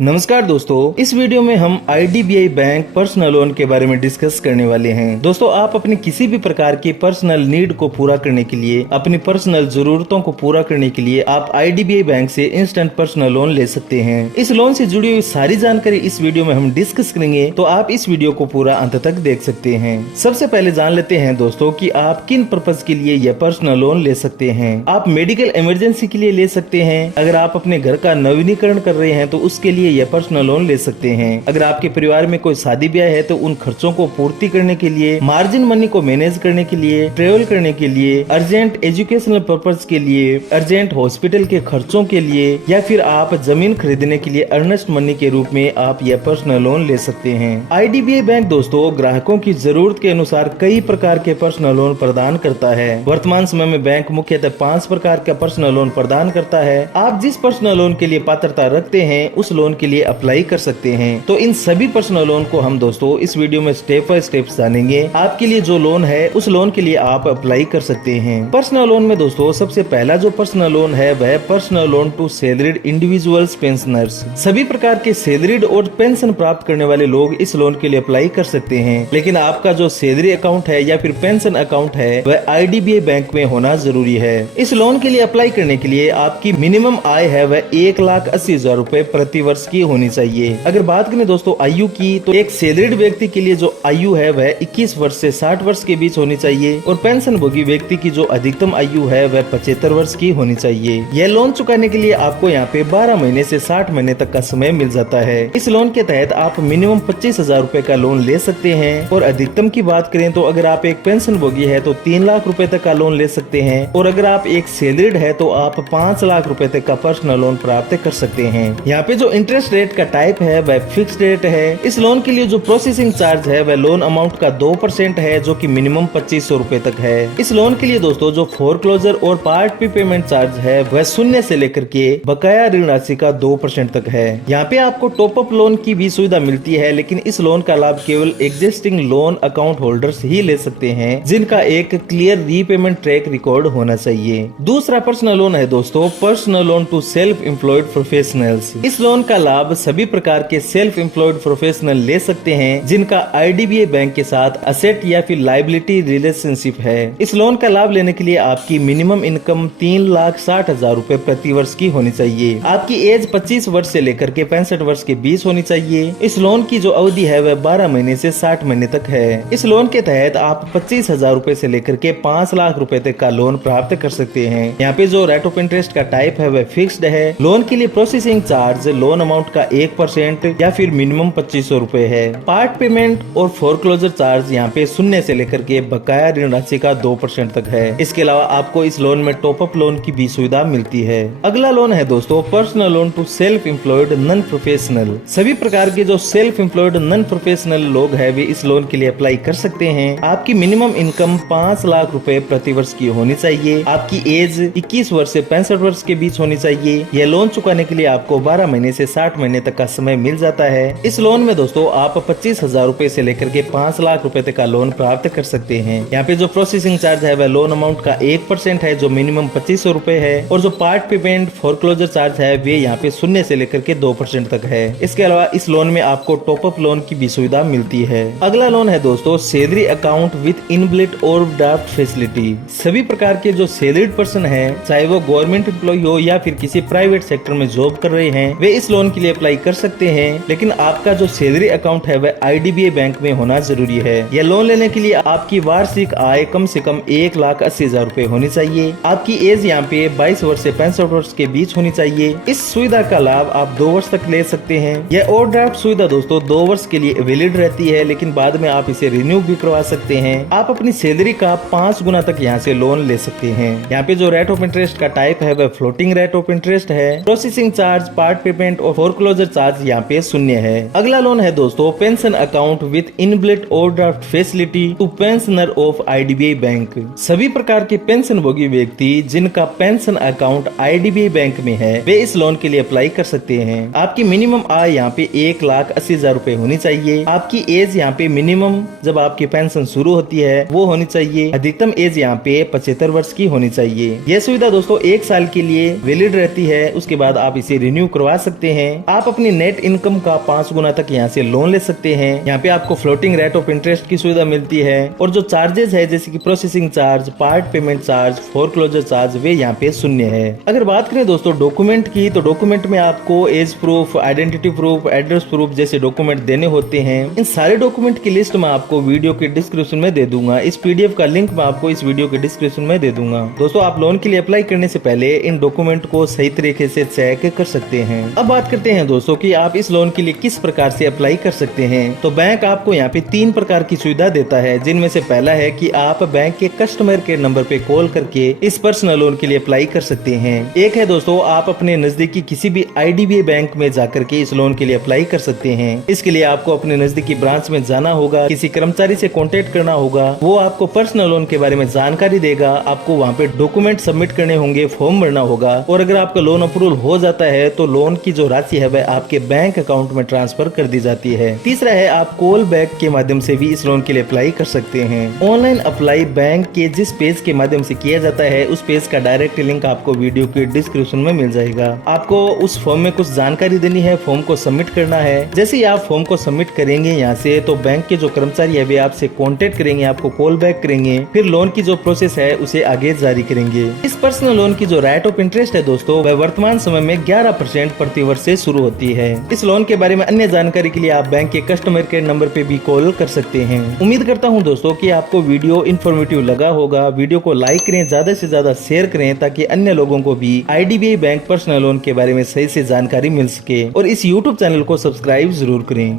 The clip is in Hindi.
नमस्कार दोस्तों, इस वीडियो में हम IDBI बैंक पर्सनल लोन के बारे में डिस्कस करने वाले हैं। दोस्तों, आप अपनी किसी भी प्रकार की पर्सनल नीड को पूरा करने के लिए, अपनी पर्सनल जरूरतों को पूरा करने के लिए आप IDBI बैंक से इंस्टेंट पर्सनल लोन ले सकते हैं। इस लोन से जुड़ी हुई सारी जानकारी इस वीडियो में हम डिस्कस करेंगे, तो आप इस वीडियो को पूरा अंत तक देख सकते हैं। सबसे पहले जान लेते हैं दोस्तों कि आप किन पर्पज के लिए यह पर्सनल लोन ले सकते हैं। आप मेडिकल इमरजेंसी के लिए ले सकते हैं। अगर आप अपने घर का नवीनीकरण कर रहे हैं तो उसके लिए यह पर्सनल लोन ले सकते हैं। अगर आपके परिवार में कोई शादी ब्याह है तो उन खर्चों को पूर्ति करने के लिए, मार्जिन मनी को मैनेज करने के लिए, ट्रेवल करने के लिए, अर्जेंट एजुकेशनल पर्पज के लिए, अर्जेंट हॉस्पिटल के खर्चों के लिए, या फिर आप जमीन खरीदने के लिए अर्नेस्ट मनी के रूप में आप यह पर्सनल लोन ले सकते हैं। IDBI बैंक दोस्तों ग्राहकों की जरूरत के अनुसार कई प्रकार के पर्सनल लोन प्रदान करता है। वर्तमान समय में बैंक मुख्यतः 5 प्रकार का पर्सनल लोन प्रदान करता है। आप जिस पर्सनल लोन के लिए पात्रता रखते हैं उस लोन के लिए अप्लाई कर सकते हैं। तो इन सभी पर्सनल लोन को हम दोस्तों इस वीडियो में स्टेप बाय स्टेप जानेंगे। आपके लिए जो लोन है उस लोन के लिए आप अप्लाई कर सकते हैं। पर्सनल लोन में दोस्तों सबसे पहला जो पर्सनल लोन है वह personal loan to salaried individuals pensioners. सभी प्रकार के सैलरीड और पेंशन प्राप्त करने वाले लोग इस लोन के लिए अप्लाई कर सकते हैं। लेकिन आपका जो सैलरी अकाउंट है या फिर पेंशन अकाउंट है वह IDBI बैंक में होना जरूरी है। इस लोन के लिए अप्लाई करने के लिए आपकी मिनिमम आय है वह 1,80,000 रूपए प्रति वर्ष की होनी चाहिए। अगर बात करें दोस्तों आयु की, तो एक सैलरीड व्यक्ति के लिए जो आयु है वह 21 वर्ष से 60 वर्ष के बीच होनी चाहिए और पेंशन भोगी व्यक्ति की जो अधिकतम आयु है वह 75 वर्ष की होनी चाहिए। यह लोन चुकाने के लिए आपको यहाँ पे 12 महीने से 60 महीने तक का समय मिल जाता है। इस लोन के तहत आप मिनिमम 25,000 रूपए का लोन ले सकते हैं और अधिकतम की बात करें तो अगर आप एक पेंशन भोगी है तो 3 लाख रूपए तक का लोन ले सकते हैं और अगर आप एक सैलरीड है तो आप 5 लाख रूपए तक का पर्सनल लोन प्राप्त कर सकते हैं। यहाँ पे जो इंटरेस्ट रेट का टाइप है वह फिक्स्ड रेट है। इस लोन के लिए जो प्रोसेसिंग चार्ज है वह लोन अमाउंट का 2% है जो कि मिनिमम 2500 रूपए तक है। इस लोन के लिए दोस्तों जो फोरक्लोजर और पार्ट पे पेमेंट चार्ज है वह 0 से लेकर के बकाया ऋण राशि का 2% तक है। यहाँ पे आपको टॉप अप लोन की भी सुविधा मिलती है, लेकिन इस लोन का लाभ केवल एग्जिस्टिंग लोन अकाउंट होल्डर्स ही ले सकते हैं जिनका एक क्लियर रीपेमेंट ट्रैक रिकॉर्ड होना चाहिए। दूसरा पर्सनल लोन है दोस्तों personal loan to self employed professionals. इस लोन का लाभ सभी प्रकार के सेल्फ एम्प्लॉयड प्रोफेशनल ले सकते हैं जिनका IDBI बैंक के साथ असेट या फिर लायबिलिटी रिलेशनशिप है। इस लोन का लाभ लेने के लिए आपकी मिनिमम इनकम 3,60,000 रूपए प्रति वर्ष की होनी चाहिए। आपकी एज 25 वर्ष से लेकर के 65 वर्ष के बीच होनी चाहिए। इस लोन की जो अवधि है वह 12 महीने से 60 महीने तक है। इस लोन के तहत आप 25,000 रूपए से लेकर के 5 लाख रूपए तक का लोन प्राप्त कर सकते हैं। यहाँ पे जो रेट ऑफ इंटरेस्ट का टाइप है वह फिक्स्ड है। लोन के लिए प्रोसेसिंग चार्ज लोन अमाउंट का 1% या फिर मिनिमम 2500 रूपए है। पार्ट पेमेंट और फोरक्लोजर चार्ज यहाँ पे 0 से लेकर के बकाया ऋण राशि का 2% तक है। इसके अलावा आपको इस लोन में टॉप अप लोन की भी सुविधा मिलती है। अगला लोन है दोस्तों personal loan to self employed non professional. सभी प्रकार के जो सेल्फ एम्प्लॉयड नॉन प्रोफेशनल लोग है वे इस लोन के लिए अप्लाई कर सकते हैं। आपकी मिनिमम इनकम 5 लाख रूपए प्रति वर्ष की होनी चाहिए। आपकी एज 21 वर्ष से 65 वर्ष के बीच होनी चाहिए। यह लोन चुकाने के लिए आपको 12 महीने से 60 महीने तक का समय मिल जाता है। इस लोन में दोस्तों आप 25,000 रूपए से लेकर के 5 लाख रूपए तक का लोन प्राप्त कर सकते हैं। यहाँ पे जो प्रोसेसिंग चार्ज है वह लोन अमाउंट का 1% है जो मिनिमम 2500 रूपए है और जो पार्ट पेमेंट फोरक्लोजर चार्ज है वे यहाँ पे 0 से लेकर के 2% तक है। इसके अलावा इस लोन में आपको टॉप अप लोन की भी सुविधा मिलती है। अगला लोन है दोस्तों salary account with inbuilt overdraft facility. सभी प्रकार के जो सैलरीड पर्सन है चाहे वो गवर्नमेंट एम्प्लॉय हो या फिर किसी प्राइवेट सेक्टर में जॉब कर रहे हैं वे इस लोन के लिए अप्लाई कर सकते हैं। लेकिन आपका जो सैलरी अकाउंट है वह IDBI बैंक में होना जरूरी है। यह लोन लेने के लिए आपकी वार्षिक आय कम से कम 1,80,000 रूपए होनी चाहिए। आपकी एज यहाँ पे 22 वर्ष से 65 वर्ष के बीच होनी चाहिए। इस सुविधा का लाभ आप 2 वर्ष तक ले सकते हैं। यह ओवरड्राफ्ट सुविधा दोस्तों 2 वर्ष के लिए वैलिड रहती है, लेकिन बाद में आप इसे रिन्यू भी करवा सकते हैं। आप अपनी सैलरी का 5 गुना तक यहाँ से लोन ले सकते हैं। यहाँ पे जो रेट ऑफ इंटरेस्ट का टाइप है वह फ्लोटिंग रेट ऑफ इंटरेस्ट है। प्रोसेसिंग चार्ज, पार्ट पेमेंट और फोरक्लोजर चार्ज यहाँ पे 0 है। अगला लोन है दोस्तों pension account with inbuilt overdraft facility to pensioner of IDBI bank. सभी प्रकार के पेंशन भोगी व्यक्ति जिनका पेंशन अकाउंट IDBI बैंक में है वे इस लोन के लिए अप्लाई कर सकते हैं। आपकी मिनिमम आय यहाँ पे 1,80,000 रूपए होनी चाहिए। आपकी एज यहाँ पे मिनिमम जब आपकी पेंशन शुरू होती है वो होनी चाहिए। अधिकतम एज यहाँ पे 75 वर्ष की होनी चाहिए। यह सुविधा दोस्तों 1 साल के लिए वैलिड रहती है, उसके बाद आप इसे रिन्यू करवा सकते हैं। हैं। आप अपनी नेट इनकम का 5 गुना तक यहाँ से लोन ले सकते हैं। यहाँ पे आपको फ्लोटिंग रेट ऑफ इंटरेस्ट की सुविधा मिलती है और जो चार्जेस है जैसे कि processing charge, part payment charge, foreclosure charge, वे यहाँ पे शून्य है। अगर बात करें दोस्तों डॉक्यूमेंट की, तो डॉक्यूमेंट में आपको age proof, identity proof, address proof जैसे डॉक्यूमेंट देने होते हैं। इन सारे डॉक्यूमेंट की लिस्ट मैं आपको वीडियो के डिस्क्रिप्शन में दे दूंगा। इस पीडीएफ का लिंक मैं आपको इस वीडियो के डिस्क्रिप्शन में दे दूंगा। दोस्तों आप लोन के लिए अप्लाई करने से पहले इन डॉक्यूमेंट को सही तरीके से चेक कर सकते हैं। अब बात करते हैं दोस्तों कि आप इस लोन के लिए किस प्रकार से अप्लाई कर सकते हैं। तो बैंक आपको यहाँ पे 3 प्रकार की सुविधा देता है, जिनमें से पहला है कि आप बैंक के कस्टमर केयर नंबर पे कॉल करके इस पर्सनल लोन के लिए अप्लाई कर सकते हैं। एक है दोस्तों आप अपने नजदीकी किसी भी आईडीबीआई बैंक में जाकर के इस लोन के लिए अप्लाई कर सकते हैं। इसके लिए आपको अपने नजदीकी ब्रांच में जाना होगा, किसी कर्मचारी से कांटेक्ट करना होगा, वो आपको पर्सनल लोन के बारे में जानकारी देगा। आपको वहाँ पे डॉक्यूमेंट सबमिट करने होंगे, फॉर्म भरना होगा और अगर आपका लोन अप्रूवल हो जाता है तो लोन की जो राशि है वह आपके बैंक अकाउंट में ट्रांसफर कर दी जाती है। तीसरा है आप कॉल बैक के माध्यम से भी इस लोन के लिए अप्लाई कर सकते हैं। ऑनलाइन अप्लाई बैंक के जिस पेज के माध्यम से किया जाता है उस पेज का डायरेक्ट लिंक आपको वीडियो के डिस्क्रिप्शन में मिल जाएगा। आपको उस फॉर्म में कुछ जानकारी देनी है, फॉर्म को सबमिट करना है। जैसे ही आप फॉर्म को सबमिट करेंगे यहाँ से, तो बैंक के जो कर्मचारी है वे आपसे कांटेक्ट करेंगे, आपको कॉल बैक करेंगे, फिर लोन की जो प्रोसेस है उसे आगे जारी करेंगे। इस पर्सनल लोन की जो रेट ऑफ इंटरेस्ट है दोस्तों वह वर्तमान समय में 11% प्रति वर्ष से शुरू होती है। इस लोन के बारे में अन्य जानकारी के लिए आप बैंक के कस्टमर केयर नंबर पे भी कॉल कर सकते हैं। उम्मीद करता हूँ दोस्तों कि आपको वीडियो इन्फॉर्मेटिव लगा होगा। वीडियो को लाइक करें, ज्यादा से ज्यादा शेयर करें ताकि अन्य लोगों को भी आईडीबीआई बैंक पर्सनल लोन के बारे में सही से जानकारी मिल सके और इस यूट्यूब चैनल को सब्सक्राइब जरूर करें।